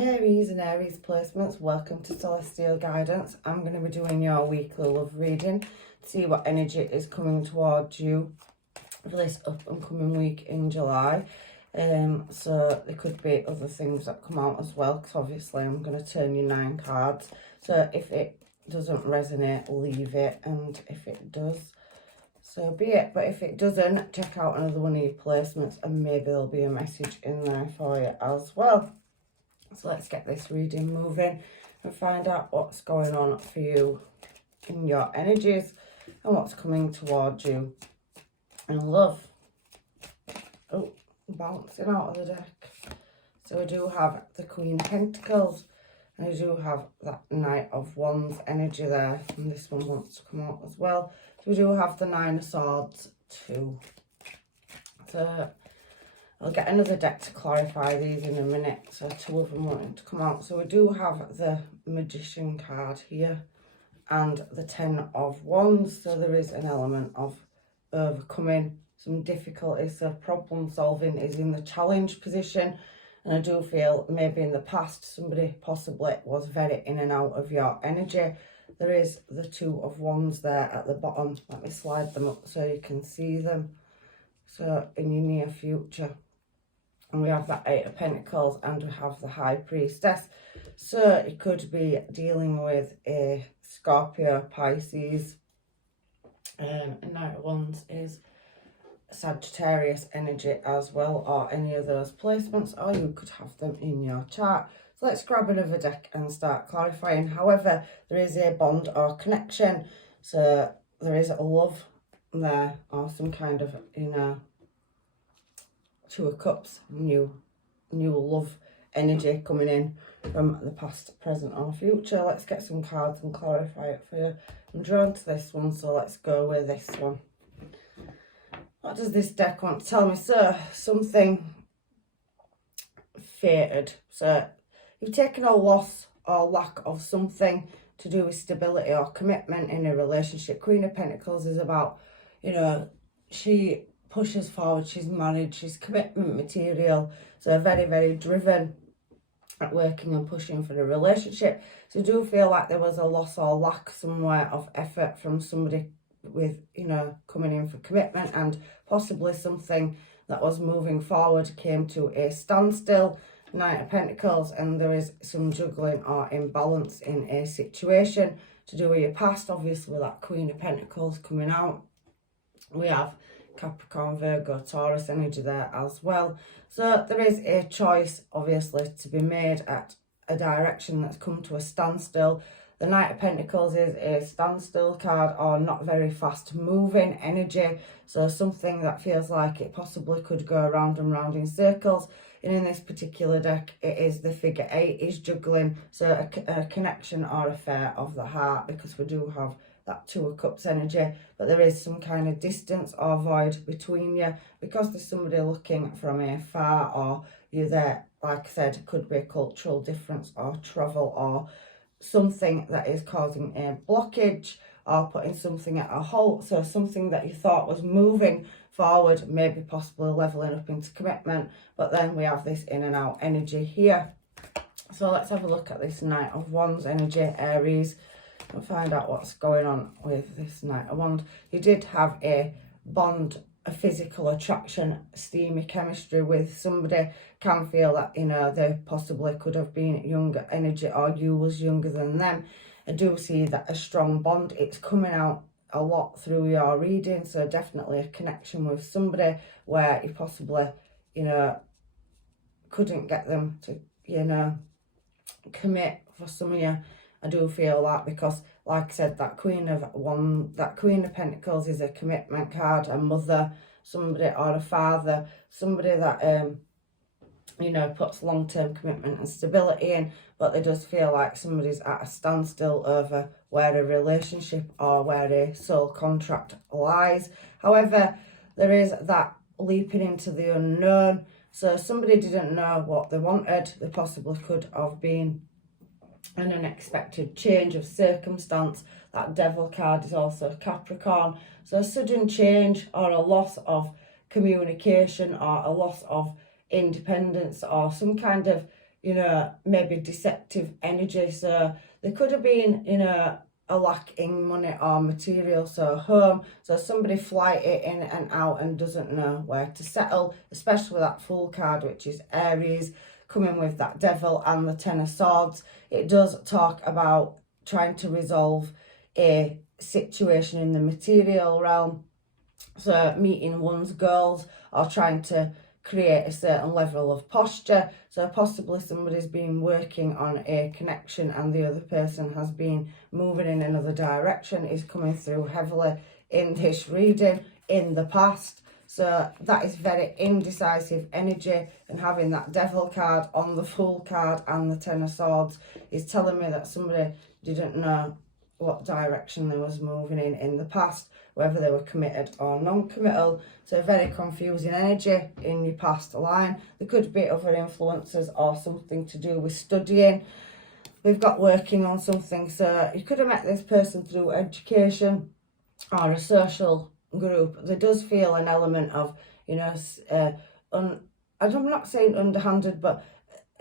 Aries and Aries placements, welcome to Celestial Guidance. I'm going to be doing your weekly love reading to see what energy is coming towards you for this up and coming week in July. So there could be other things that come out as well, because obviously I'm going to turn you 9 cards. So if it doesn't resonate, leave it, and if it does, so be it. But if it doesn't, check out another one of your placements and maybe there'll be a message in there for you as well. So let's get this reading moving and find out what's going on for you in your energies and what's coming towards you in love. Oh, bouncing out of the deck. So we do have the Queen of Pentacles, and we do have that Knight of Wands energy there, and this one wants to come out as well. So we do have the Nine of Swords too. So I'll get another deck to clarify these in a minute. So 2 of them wanting to come out. So we do have the Magician card here and the 10 of Wands. So there is an element of overcoming some difficulties. So problem solving is in the challenge position. And I do feel maybe in the past somebody possibly was very in and out of your energy. There is the 2 of Wands there at the bottom. Let me slide them up so you can see them. So in your near future. And we have that 8 of Pentacles and we have the High Priestess. So it could be dealing with a Scorpio, Pisces. Knight of Wands is Sagittarius energy as well, or any of those placements, or you could have them in your chart. So let's grab another deck and start clarifying. However, there is a bond or connection. So there is a love there, or some kind of, Two of Cups, new love energy coming in from the past, present or future. Let's get some cards and clarify it for you. I'm drawn to this one, so let's go with this one. What does this deck want to tell me? So something fated. So you've taken a loss or lack of something to do with stability or commitment in a relationship. Queen of Pentacles is about, she pushes forward, she's married, she's commitment material, so very, very driven at working and pushing for a relationship. So I do feel like there was a loss or lack somewhere of effort from somebody with, coming in for commitment, and possibly something that was moving forward came to a standstill. Knight of Pentacles, and there is some juggling or imbalance in a situation to do with your past. Obviously that Queen of Pentacles coming out. We have Capricorn, Virgo, Taurus energy there as well. So there is a choice obviously to be made at a direction that's come to a standstill. The Knight of Pentacles is a standstill card, or not very fast moving energy. So something that feels like it possibly could go round and round in circles. And in this particular deck, it is the figure 8 is juggling. So a connection or affair of the heart, because we do have that 2 of Cups energy, but there is some kind of distance or void between you, because there's somebody looking from afar, or you're there, like I said, it could be a cultural difference or travel, or something that is causing a blockage or putting something at a halt. So something that you thought was moving forward, maybe possibly leveling up into commitment, but then we have this in and out energy here. So let's have a look at this Knight of Wands energy, Aries, and find out what's going on with this Knight of Wands. You did have a bond, a physical attraction, steamy chemistry with somebody. Can feel that, they possibly could have been younger energy, or you was younger than them. I do see that a strong bond, it's coming out a lot through your reading. So definitely a connection with somebody where you possibly, couldn't get them to, commit for some of you. I do feel that, because like I said, that Queen of Pentacles is a commitment card, a mother, somebody, or a father, somebody that puts long-term commitment and stability in, but it does feel like somebody's at a standstill over where a relationship or where a soul contract lies. However, there is that leaping into the unknown. So somebody didn't know what they wanted. They possibly could have been an unexpected change of circumstance. That Devil card is also Capricorn. So a sudden change, or a loss of communication, or a loss of independence, or some kind of you know, maybe deceptive energy. So there could have been, you know, a lack in money or material, so home. So somebody flighty in and out and doesn't know where to settle, especially with that Fool card, which is Aries, coming with that Devil and the Ten of Swords. It does talk about trying to resolve a situation in the material realm. So meeting one's goals or trying to create a certain level of posture. So possibly somebody's been working on a connection and the other person has been moving in another direction, is coming through heavily in this reading in the past. So that is very indecisive energy, and having that Devil card on the Fool card and the Ten of Swords is telling me that somebody didn't know what direction they was moving in the past, whether they were committed or non-committal. So very confusing energy in your past line. There could be other influences or something to do with studying. We've got working on something. So you could have met this person through education or a social group. There does feel an element of, you know, I'm not saying underhanded, but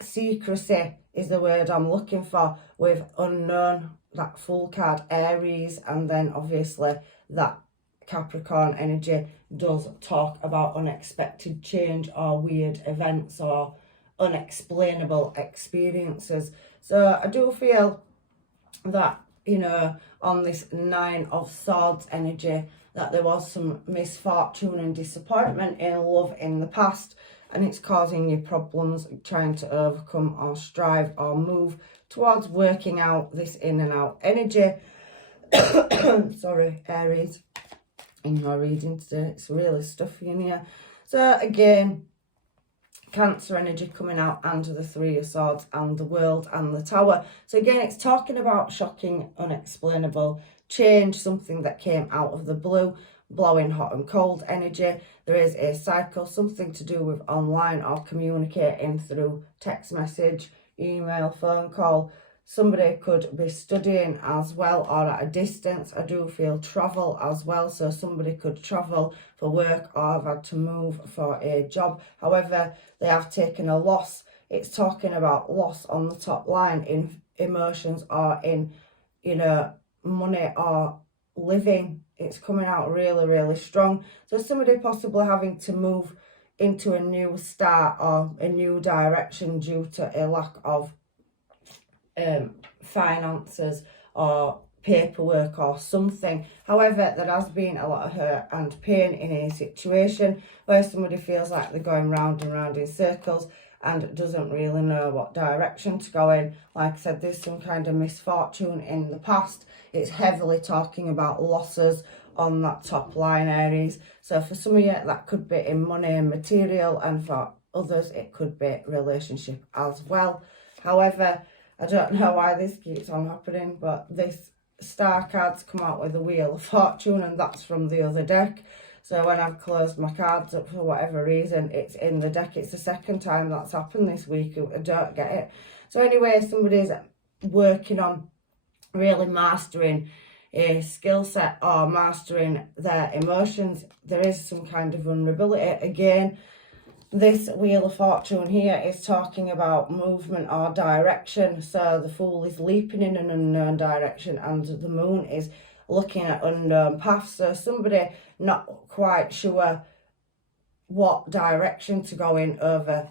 secrecy is the word I'm looking for, with unknown, that Fool card, Aries, and then obviously that Capricorn energy does talk about unexpected change or weird events or unexplainable experiences. So I do feel that, you know, on this Nine of Swords energy, that there was some misfortune and disappointment in love in the past, and it's causing you problems trying to overcome or strive or move towards working out this in and out energy. Sorry, Aries, in your reading today, it's really stuffy in here. So again, Cancer energy coming out, and the Three of Swords and the World and the Tower. So again, it's talking about shocking, unexplainable change, something that came out of the blue, blowing hot and cold energy. There is a cycle, something to do with online or communicating through text message, email, phone call. Somebody could be studying as well or at a distance. I do feel travel as well. So somebody could travel for work or have had to move for a job. However, they have taken a loss. It's talking about loss on the top line in emotions or in, you know, money or living. It's coming out really, really strong. So somebody possibly having to move into a new start or a new direction due to a lack of finances or paperwork or something. However, there has been a lot of hurt and pain in a situation where somebody feels like they're going round and round in circles and doesn't really know what direction to go in. Like I said, there's some kind of misfortune in the past. It's heavily talking about losses on that top line, Aries. So for some of you, that could be in money and material, and for others, it could be relationship as well. However, I don't know why this keeps on happening, but this star card's come out with the Wheel of Fortune, and that's from the other deck. So when I've closed my cards up for whatever reason, it's in the deck. It's the second time that's happened this week. I don't get it. So anyway, somebody's working on really mastering a skill set or mastering their emotions. There is some kind of vulnerability. Again, this Wheel of Fortune here is talking about movement or direction. So the Fool is leaping in an unknown direction, and the Moon is looking at unknown paths. So somebody not quite sure what direction to go in over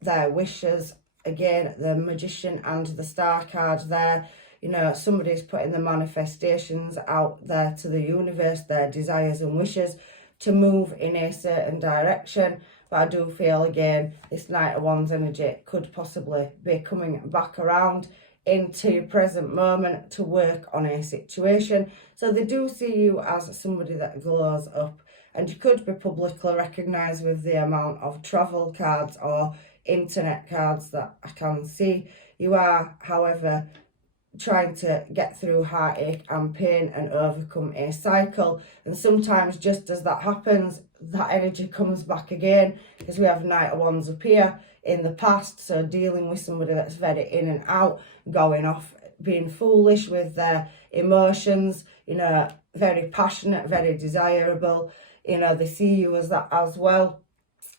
their wishes. Again, the Magician and the Star card there. You know, somebody's putting the manifestations out there to the universe, their desires and wishes to move in a certain direction. But I do feel, again, this Knight of Wands energy could possibly be coming back around into your present moment to work on a situation. So they do see you as somebody that glows up, and you could be publicly recognised with the amount of travel cards or internet cards that I can see. You are, however, trying to get through heartache and pain and overcome a cycle, and sometimes just as that happens, that energy comes back again, because we have Knight of Wands appear in the past. So dealing with somebody that's very in and out, going off, being foolish with their emotions, you know, very passionate, very desirable, you know, they see you as that as well.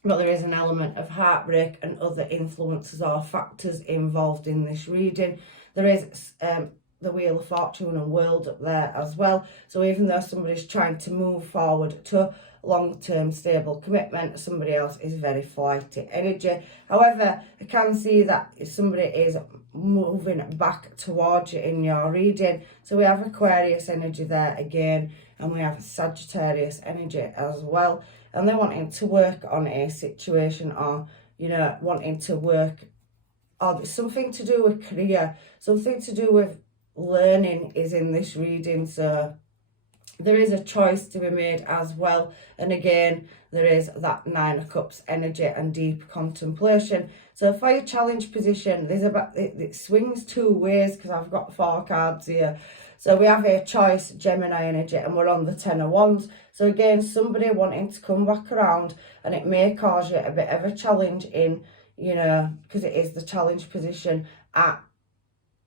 but there is an element of heartbreak and other influences or factors involved in this reading. There is the Wheel of Fortune and World up there as well. So even though somebody's trying to move forward to long-term stable commitment, somebody else is very flighty energy. However, I can see that somebody is moving back towards you in your reading. So we have Aquarius energy there again, and we have Sagittarius energy as well. And they're wanting to work on a situation, or, you know, wanting to work on something to do with career, something to do with learning is in this reading. So there is a choice to be made as well. And again, there is that Nine of Cups energy and deep contemplation. So for your challenge position, there's about it swings two ways, because I've got 4 cards here. So we have a choice, Gemini energy, and we're on the 10 of Wands. So again, somebody wanting to come back around, and it may cause you a bit of a challenge in, you know, because it is the challenge position, at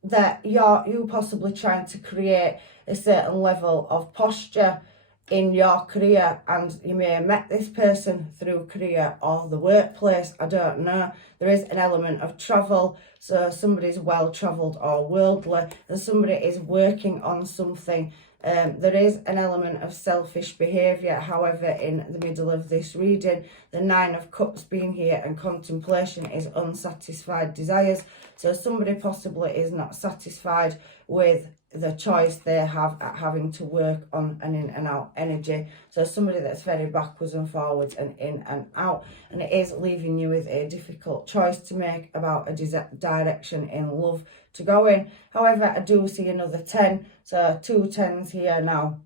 that you possibly trying to create a certain level of posture in your career, and you may have met this person through career or the workplace, I don't know. There is an element of travel, so somebody's well travelled or worldly, and somebody is working on something. There is an element of selfish behaviour. However, in the middle of this reading, the Nine of Cups being here and contemplation is unsatisfied desires. So somebody possibly is not satisfied with the choice they have at having to work on an in and out energy. So somebody that's very backwards and forwards and in and out, and it is leaving you with a difficult choice to make about a direction in love to go in. However, I do see another 10, so 2 10s here now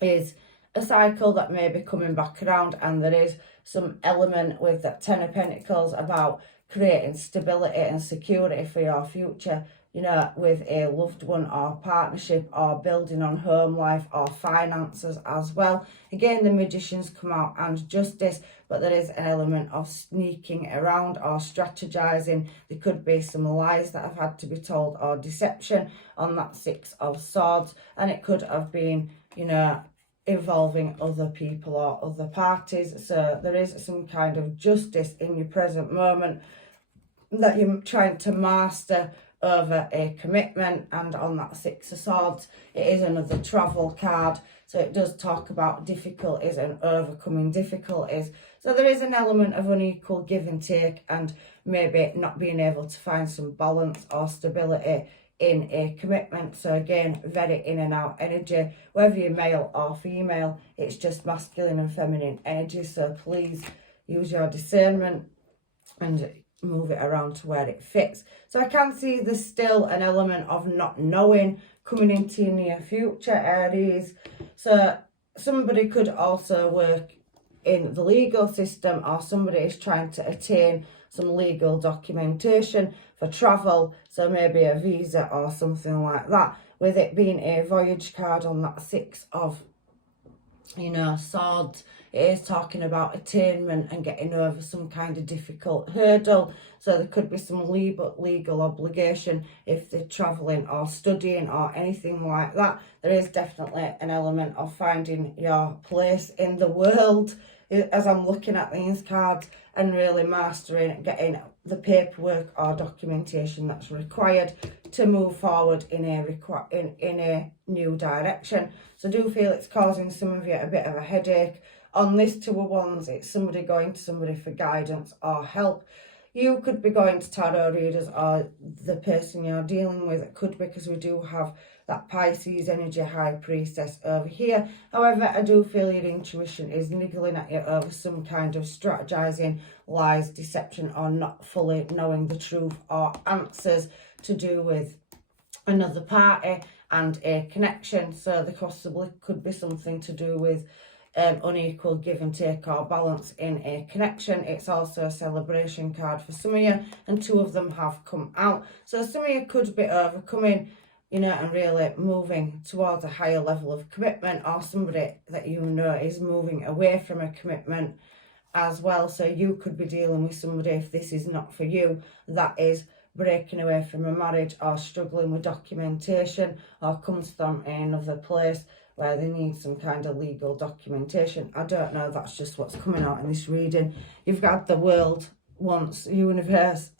is a cycle that may be coming back around, and there is some element with that 10 of Pentacles about creating stability and security for your future, you know, with a loved one or partnership, or building on home life or finances as well. Again, the Magicians come out and Justice, but there is an element of sneaking around or strategizing. There could be some lies that have had to be told or deception on that 6 of Swords, and it could have been, you know, involving other people or other parties. So there is some kind of justice in your present moment that you're trying to master over a commitment. And on that 6 of Swords, it is another travel card, so it does talk about difficulties and overcoming difficulties. So there is an element of unequal give and take, and maybe not being able to find some balance or stability in a commitment. So again, very in and out energy, whether you're male or female, it's just masculine and feminine energy. So please use your discernment and move it around to where it fits. So I can see there's still an element of not knowing coming into your near future, Aries. So somebody could also work in the legal system, or somebody is trying to attain some legal documentation for travel, so maybe a visa or something like that, with it being a voyage card on that 6 of, you know, Swords. It is talking about attainment and getting over some kind of difficult hurdle. So there could be some legal obligation if they're travelling or studying or anything like that. There is definitely an element of finding your place in the world as I'm looking at these cards, and really mastering, getting the paperwork or documentation that's required to move forward in a new direction. So I do feel it's causing some of you a bit of a headache. On this 2 of Wands, it's somebody going to somebody for guidance or help. You could be going to tarot readers, or the person you're dealing with. It could be, because we do have that Pisces energy high priestess over here. However, I do feel your intuition is niggling at you over some kind of strategizing, lies, deception, or not fully knowing the truth or answers to do with another party and a connection. So there possibly could be something to do with unequal give and take or balance in a connection. It's also a celebration card for some of you, and 2 of them have come out. So some of you could be overcoming, you know, and really moving towards a higher level of commitment, or somebody that you know is moving away from a commitment as well. So you could be dealing with somebody, if this is not for you, that is breaking away from a marriage or struggling with documentation, or comes from another place where they need some kind of legal documentation. I don't know, that's just what's coming out in this reading. You've got the World once, Universe,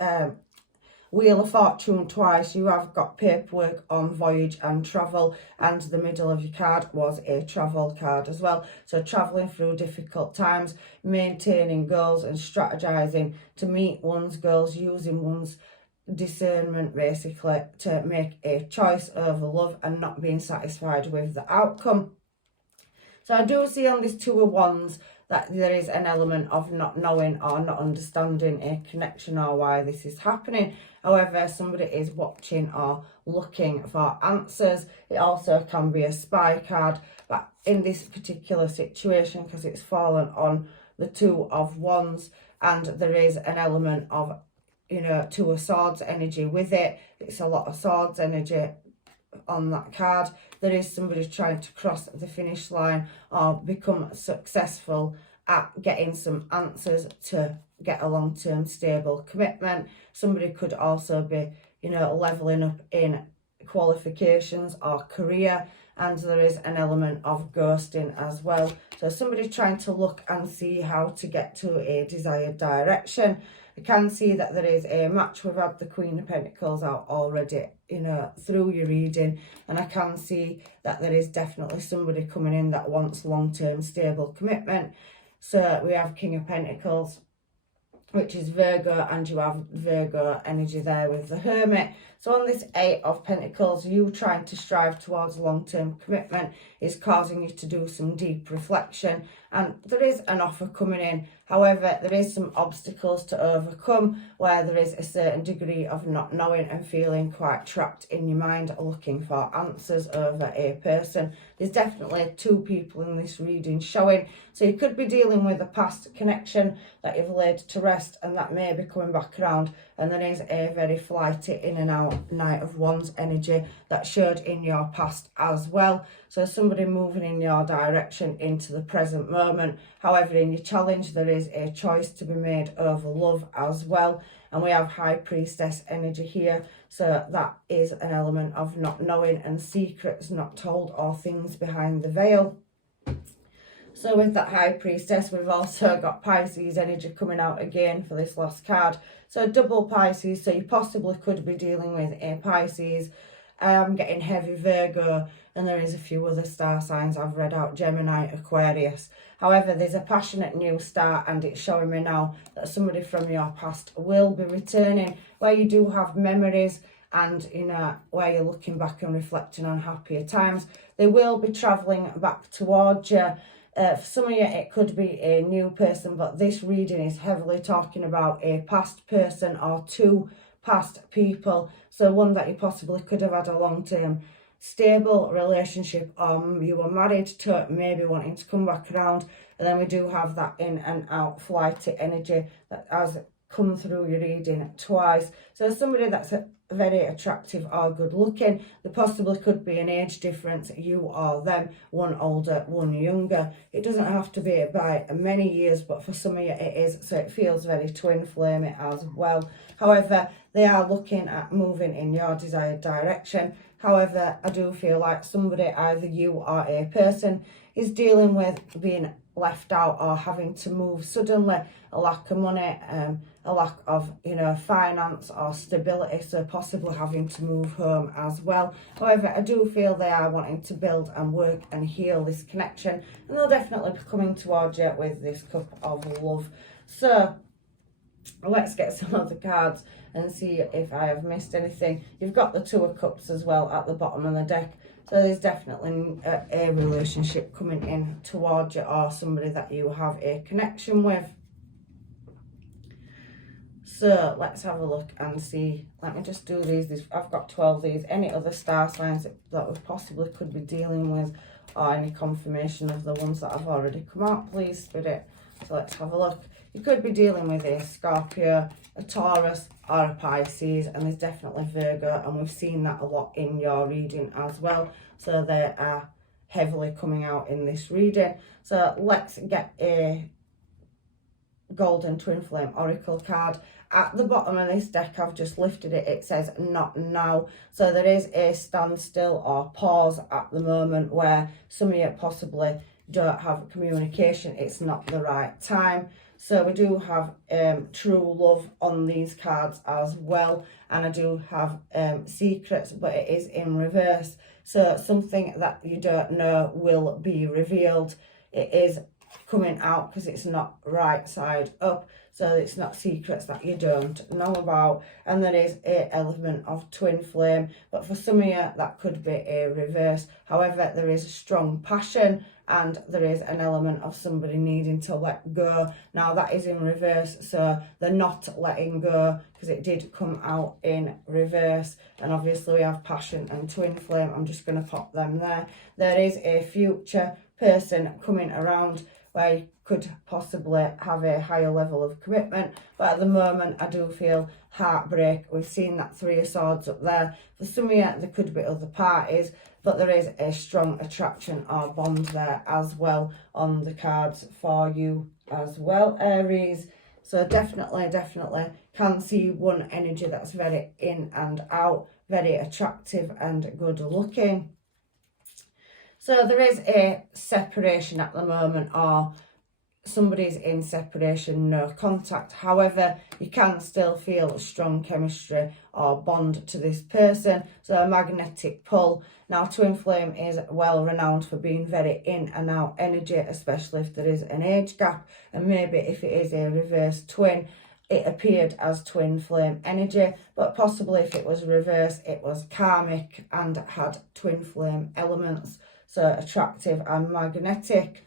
Wheel of Fortune twice. You have got paperwork on voyage and travel, and the middle of your card was a travel card as well. So travelling through difficult times, maintaining goals and strategizing to meet one's goals, using one's discernment basically to make a choice over love and not being satisfied with the outcome. So I do see on this Two of Wands that there is an element of not knowing or not understanding a connection or why this is happening. However, somebody is watching or looking for answers. It also can be a spy card, but in this particular situation, because it's fallen on the Two of Wands, and there is an element of, you know, Two of Swords energy with it. It's a lot of swords energy on that card. There is somebody trying to cross the finish line or become successful at getting some answers to get a long-term stable commitment. Somebody could also be, you know, leveling up in qualifications or career, and there is an element of ghosting as well. So somebody trying to look and see how to get to a desired direction. I can see that there is a match. We've had the Queen of Pentacles out already, you know, through your reading, and I can see that there is definitely somebody coming in that wants long-term stable commitment. So we have King of Pentacles, which is Virgo, and you have Virgo energy there with the Hermit. So on this Eight of Pentacles, you trying to strive towards long-term commitment is causing you to do some deep reflection, and there is an offer coming in. However, there is some obstacles to overcome where there is a certain degree of not knowing and feeling quite trapped in your mind, looking for answers over a person. There's definitely two people in this reading showing. So you could be dealing with a past connection that you've laid to rest, and that may be coming back around. And there is a very flighty in and out Knight of Wands energy that showed in your past as well. So somebody moving in your direction into the present moment. However, in your challenge, there is a choice to be made over love as well. And we have High Priestess energy here. So that is an element of not knowing and secrets not told or things behind the veil. So with that High Priestess, we've also got Pisces energy coming out again for this last card. So double Pisces, so you possibly could be dealing with a Pisces. I'm getting heavy Virgo, and there is a few other star signs I've read out, Gemini, Aquarius. However, there's a passionate new start, and it's showing me now that somebody from your past will be returning, where you do have memories and, you know, where you're looking back and reflecting on happier times. They will be travelling back towards you. For some of you, it could be a new person, but this reading is heavily talking about a past person or two past people. So one that you possibly could have had a long-term stable relationship, you were married to, maybe wanting to come back around. And then we do have that in and out flighty energy that has come through your reading twice. So somebody that's very attractive or good looking. There possibly could be an age difference, you or them, one older, one younger. It doesn't have to be by many years, but for some of you it is, so it feels very twin flamey as well. However, they are looking at moving in your desired direction. However, I do feel like somebody, either you or a person, is dealing with being left out or having to move suddenly, a lack of money, a lack of, you know, finance or stability, so possibly having to move home as well. However, I do feel they are wanting to build and work and heal this connection, and they'll definitely be coming towards you with this cup of love. So let's get some other cards and see if I have missed anything. You've got the Two of Cups as well at the bottom of the deck. So there's definitely a relationship coming in towards you, or somebody that you have a connection with. So let's have a look and see. Let me just do these. I've got 12 of these. Any other star signs that we possibly could be dealing with, or any confirmation of the ones that have already come out, please, Spirit. So let's have a look. You could be dealing with a Scorpio, a Taurus, or a Pisces, and there's definitely Virgo, and we've seen that a lot in your reading as well. So they are heavily coming out in this reading. So let's get a Golden Twin Flame Oracle card, At the bottom of this deck, I've just lifted it, it says not now. So there is a standstill or pause at the moment where some of you possibly don't have communication. It's not the right time. So we do have true love on these cards as well. And I do have secrets, but it is in reverse. So something that you don't know will be revealed. It is coming out because it's not right side up. So it's not secrets that you don't know about. And there is an element of twin flame. But for some of you, that could be a reverse. However, there is a strong passion and there is an element of somebody needing to let go. Now, that is in reverse. So they're not letting go because it did come out in reverse. And obviously, we have passion and twin flame. I'm just going to pop them there. There is a future person coming around where you could possibly have a higher level of commitment. But at the moment, I do feel heartbreak. We've seen that Three of Swords up there. For some of you, there could be other parties, but there is a strong attraction or bond there as well on the cards for you as well, Aries. So definitely can see one energy that's very in and out, very attractive and good looking. So there is a separation at the moment, or somebody's in separation, no contact. However, you can still feel a strong chemistry or bond to this person. So a magnetic pull. Now, twin flame is well renowned for being very in and out energy, especially if there is an age gap. And maybe if it is a reverse twin, it appeared as twin flame energy, but possibly if it was reverse, it was karmic and had twin flame elements. So attractive and magnetic.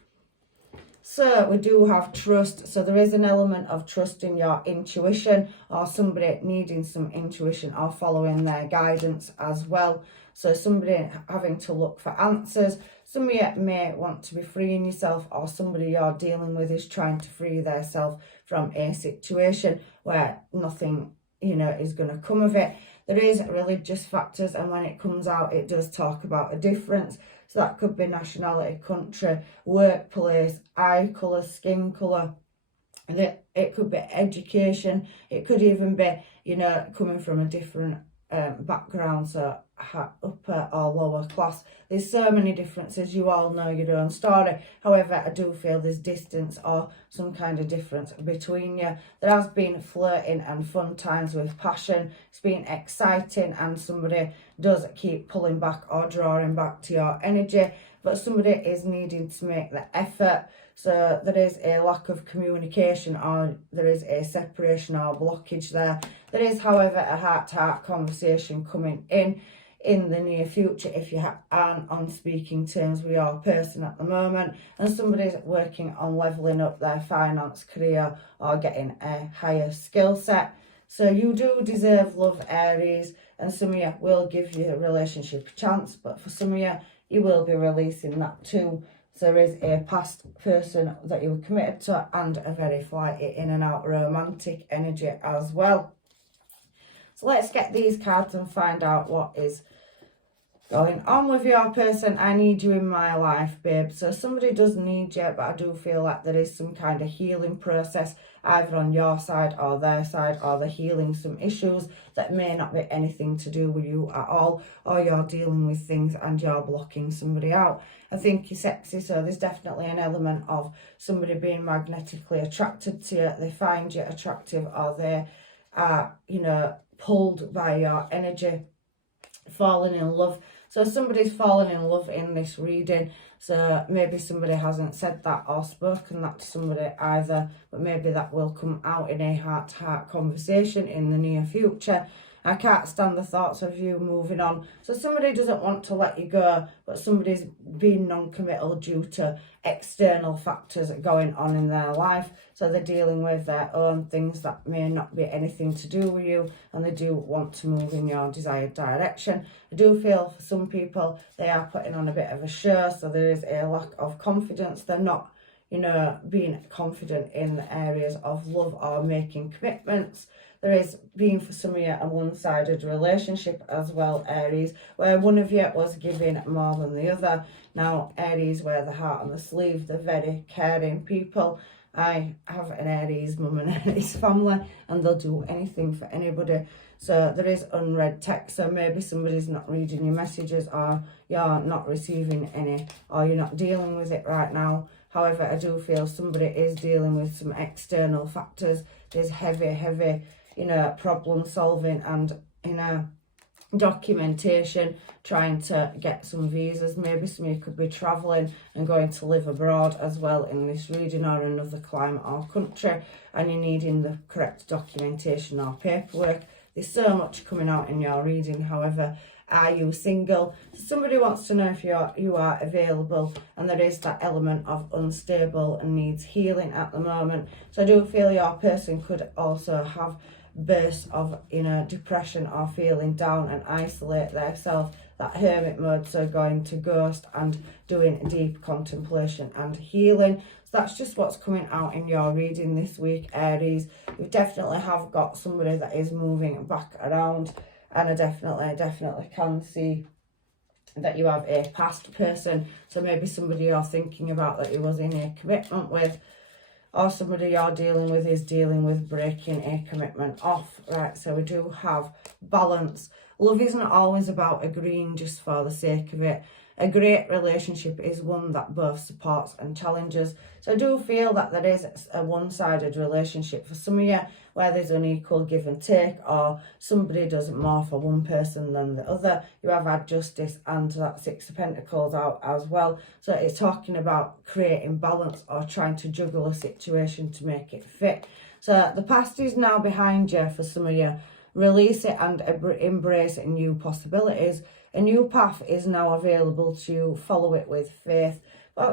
So we do have trust. So there is an element of trust in your intuition, or somebody needing some intuition or following their guidance as well. So somebody having to look for answers. Some of you may want to be freeing yourself, or somebody you're dealing with is trying to free themselves from a situation where nothing, is going to come of it. There is religious factors, and when it comes out, it does talk about a difference. So that could be nationality, country, workplace, eye colour, skin colour. And it could be education. It could even be, coming from a different background, so upper or lower class. There's so many differences. You all know your own story. However, I do feel there's distance or some kind of difference between you. There has been flirting and fun times with passion. It's been exciting, and somebody does keep pulling back or drawing back to your energy, but somebody is needing to make the effort. So there is a lack of communication, or there is a separation or blockage there. There is, however, a heart-to-heart conversation coming in the near future if you aren't on speaking terms with your person at the moment, and somebody's working on levelling up their finance, career, or getting a higher skill set. So you do deserve love, Aries, and some of you will give your relationship a chance, but for some of you, you will be releasing that too. So there is a past person that you were committed to, and a very flighty in and out romantic energy as well. So let's get these cards and find out what is going on with your person. I need you in my life, babe. So somebody does need you, but I do feel like there is some kind of healing process either on your side or their side, or they're healing some issues that may not be anything to do with you at all, or you're dealing with things and you're blocking somebody out. I think you're sexy, so there's definitely an element of somebody being magnetically attracted to you. They find you attractive, or they are, pulled by your energy, falling in love. So somebody's fallen in love in this reading. So maybe somebody hasn't said that or spoken that to somebody either, but maybe that will come out in a heart-to-heart conversation in the near future. I can't stand the thoughts of you moving on. So somebody doesn't want to let you go, but somebody's being non-committal due to external factors going on in their life. So they're dealing with their own things that may not be anything to do with you, and they do want to move in your desired direction. I do feel for some people, they are putting on a bit of a show, so there is a lack of confidence. They're not, being confident in the areas of love or making commitments. There is being, for some of you, a one-sided relationship as well, Aries, where one of you was giving more than the other. Now, Aries wear the heart on the sleeve. They're very caring people. I have an Aries mum and Aries family, and they'll do anything for anybody. So there is unread text, so maybe somebody's not reading your messages, or you're not receiving any, or you're not dealing with it right now. However, I do feel somebody is dealing with some external factors. There's heavy, problem solving and, documentation, trying to get some visas. Maybe some of you could be travelling and going to live abroad as well in this region or another climate or country, and you're needing the correct documentation or paperwork. There's so much coming out in your reading. However, are you single? Somebody wants to know if you are available, and there is that element of unstable and needs healing at the moment. So I do feel your person could also have bursts of depression or feeling down and isolate themselves, that hermit mode, so going to ghost and doing deep contemplation and healing. So that's just what's coming out in your reading this week, Aries. You definitely have got somebody that is moving back around, and I definitely can see that you have a past person. So maybe somebody you're thinking about that you was in a commitment with, or somebody you're dealing with is dealing with breaking a commitment off, right? So we do have balance. Love isn't always about agreeing just for the sake of it. A great relationship is one that both supports and challenges. So I do feel that there is a one-sided relationship for some of you, where there's unequal give and take, or somebody does it more for one person than the other. You have had justice and that Six of Pentacles out as well. So it's talking about creating balance or trying to juggle a situation to make it fit. So the past is now behind you for some of you. Release it and embrace new possibilities. A new path is now available to follow it with faith.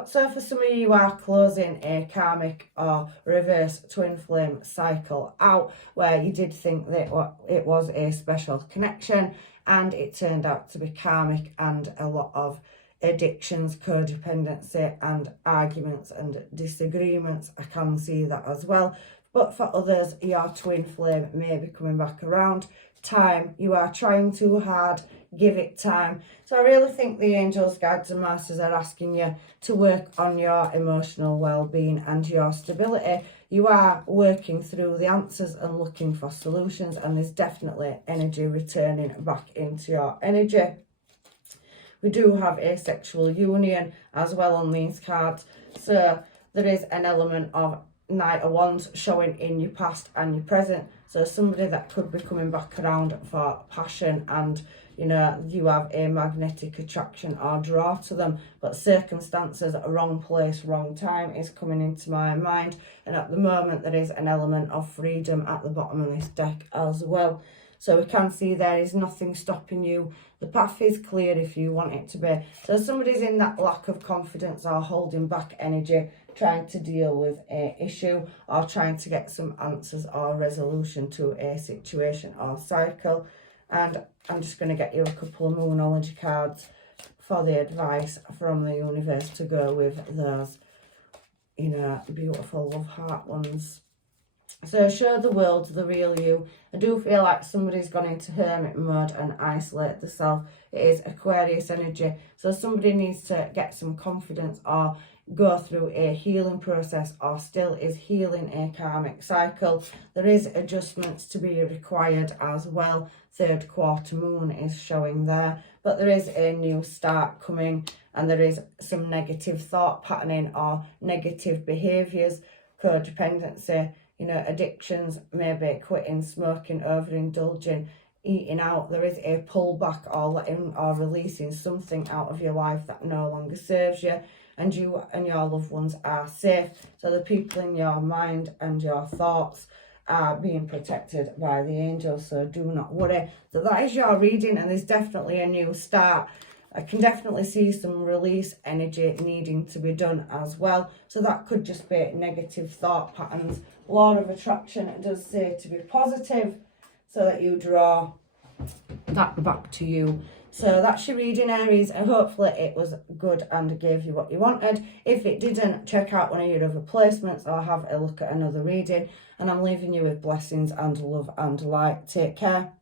So for some of you, you are closing a karmic or reverse twin flame cycle out, where you did think that it was a special connection and it turned out to be karmic, and a lot of addictions, codependency and arguments and disagreements. I can see that as well. But for others, your twin flame may be coming back around. Time, you are trying too hard, give it time. So I really think the angels, guides and masters are asking you to work on your emotional well-being and your stability. You are working through the answers and looking for solutions, and there's definitely energy returning back into your energy. We do have a sexual union as well on these cards. So there is an element of Knight of Wands showing in your past and your present. So somebody that could be coming back around for passion, and you have a magnetic attraction or draw to them, but circumstances, wrong place, wrong time is coming into my mind. And at the moment there is an element of freedom at the bottom of this deck as well. So we can see there is nothing stopping you. The path is clear if you want it to be. So somebody's in that lack of confidence or holding back energy, trying to deal with an issue or trying to get some answers or resolution to a situation or cycle. And I'm just going to get you a couple of Moonology cards for the advice from the universe to go with those, beautiful love heart ones. So show the world the real you. I do feel like somebody's gone into hermit mode and isolate themselves. It is Aquarius energy. So somebody needs to get some confidence or go through a healing process, or still is healing a karmic cycle. There is adjustments to be required as well. Third quarter moon is showing there. But there is a new start coming, and there is some negative thought patterning or negative behaviours, codependency, addictions, maybe quitting, smoking, overindulging, eating out. There is a pullback or letting or releasing something out of your life that no longer serves you, and you and your loved ones are safe. So the people in your mind and your thoughts are being protected by the angels, so do not worry. So that is your reading, and there's definitely a new start. I can definitely see some release energy needing to be done as well. So that could just be negative thought patterns. Law of attraction, it does say to be positive, so that you draw that back to you. So that's your reading, Aries, and hopefully it was good and gave you what you wanted. If it didn't, check out one of your other placements or have a look at another reading. And I'm leaving you with blessings and love and light. Take care.